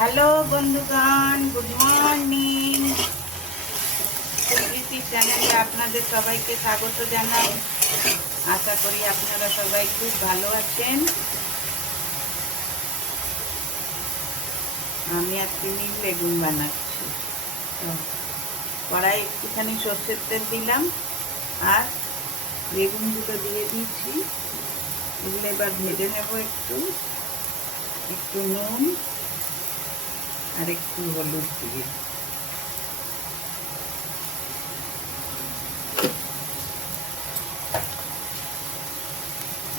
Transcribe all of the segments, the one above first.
Hello বন্ধুগণ, good morning. Supriti চ্যানেলে আপনাদের সবাইকে স্বাগত জানাই। আশা করি আপনারা সবাই খুব ভালো আছেন। আমি আজকে নিম বেগুন বানাচ্ছি। কড়াই একটুখানি সর্ষের তেল দিলাম আর বেগুনগুলো দিয়ে দিয়েছি। এগুলো এবার ভেজে নেব। একটু নুন আর একটু হলুদ দিয়ে।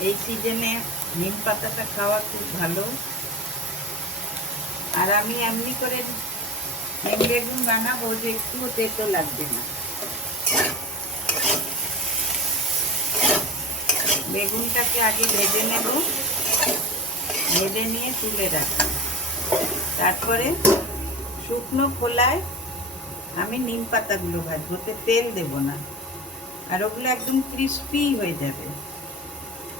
এই সিজনে নিম পাতাটা খাওয়া খুব ভালো। আর আমি এমনি করে নিম বেগুন বানাবো যে একটুও তেতো লাগবে না। বেগুনটাকে আগে ভেজে নেব, ভেজে নিয়ে তুলে রাখবো। তারপরে শুকনো খোলায় আমি নিম পাতাগুলো ভাজবো, ওতে তেল দেব না। আর ওগুলো একদম ক্রিস্পি হয়ে যাবে।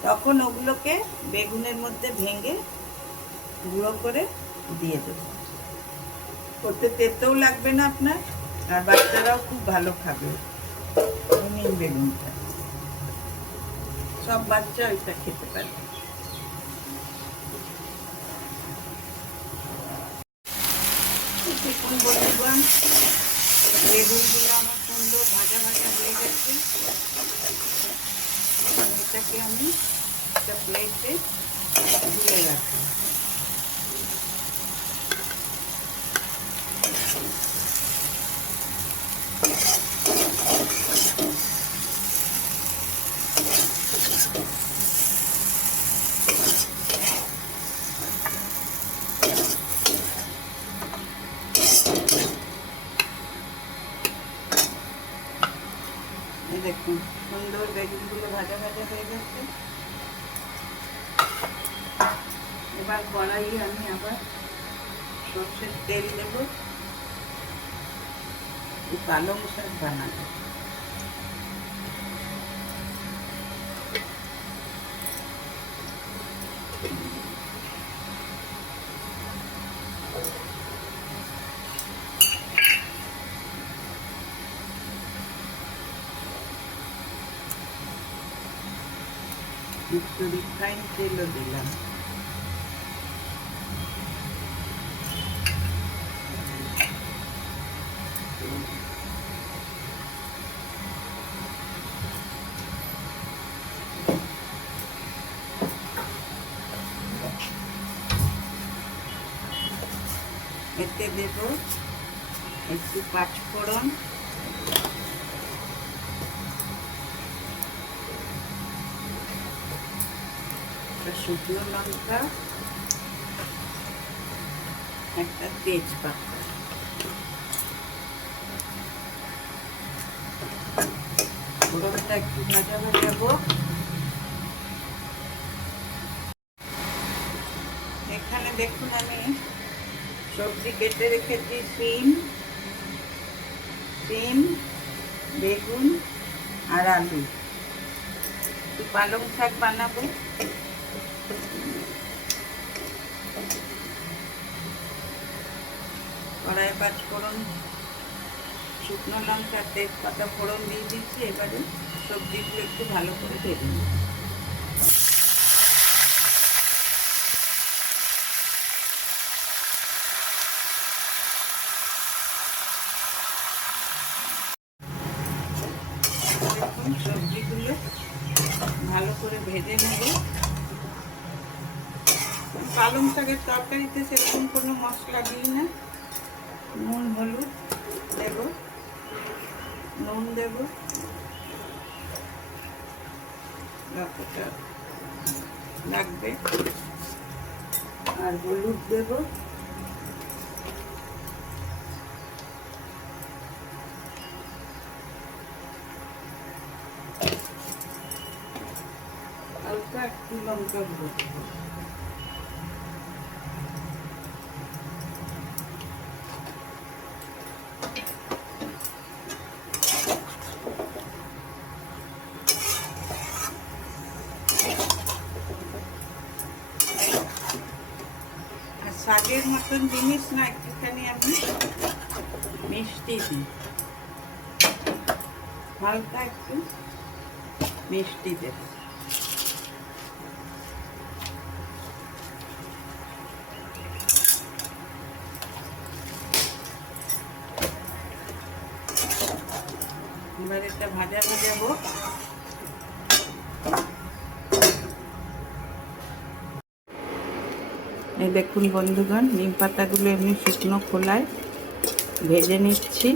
তখন ওগুলোকে বেগুনের মধ্যে ভেঙে গুঁড়ো করে দিয়ে দেবো। ওতে তেতেও লাগবে না আপনার, আর বাচ্চারাও খুব ভালো খাবে। নিম বেগুনটা সব বাচ্চা ওইটা খেতে পারবে। দেখুন বন্ধুগণ, বেগুনগুলো আমার সুন্দর ভাজা ভাজা হয়ে গেছে। এটাকে আমি একটা প্লেটে তুলে রাখি। দেখুন সুন্দর বেগুনগুলো ভাজা ভাজা হয়ে গেছে। এবার কড়াইয়ে আমি আবার সর্ষের তেল দেব। পালং শাক বানাবো। একটু রিফাইন তেলও দিলাম। এতে দেব একটু পাঁচফোড়ন, শুকনো লঙ্কা, একটা তেজপাতা। ফোড়নটা একটু ভাজা ভাজাবো। এখানে দেখুন আমি সবজি কেটে রেখেছি। সিম, বেগুন আর আলু। পালং শাক বানাবো। কড়াই পাঁচফোড়ন, শুকনো লঙ্কা, তেজপাতা ফোড়ন দিয়ে দিচ্ছি। এবারে সবজিগুলো একটু ভালো করে ভেজে নেব। দেখুন সবজিগুলো ভালো করে ভেজে নেব। পালং শাকের তরকারিতে সেরকম কোনো মশলা দিই না। নুন হলুদ দেব, নুন দেব, যতটা লাগবে, আর হলুদ দেব। হালকা একটু লঙ্কা গুঁড়ো দেব। শাকের মতন জিনিস না, একটুখানি আমি মিষ্টি দিই, হালকা একটু মিষ্টি দেব। এবার এটা ভাজা ভাজা হোক। এই দেখুন বন্ধুগণ, নিম পাতাগুলো এমনি শুকনো খোলায় ভেজে নিচ্ছি।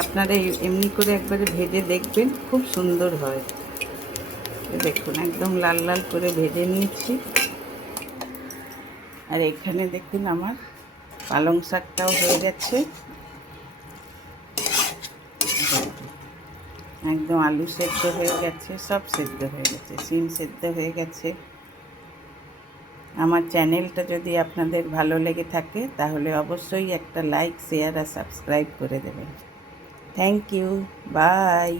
আপনারা এমনি করে একবারে ভেজে দেখবেন, খুব সুন্দর হয়। দেখুন একদম লাল লাল করে ভেজে নিয়েছি। আর এখানে দেখুন আমার পালং শাকটাও হয়ে গেছে, একদম আলু সেদ্ধ হয়ে গেছে, সব সেদ্ধ হয়ে গেছে, সিম সেদ্ধ হয়ে গেছে। আমার চ্যানেলটা যদি আপনাদের ভালো লেগে থাকে তাহলে অবশ্যই একটা লাইক, শেয়ার আর সাবস্ক্রাইব করে দেবেন। Thank you, by.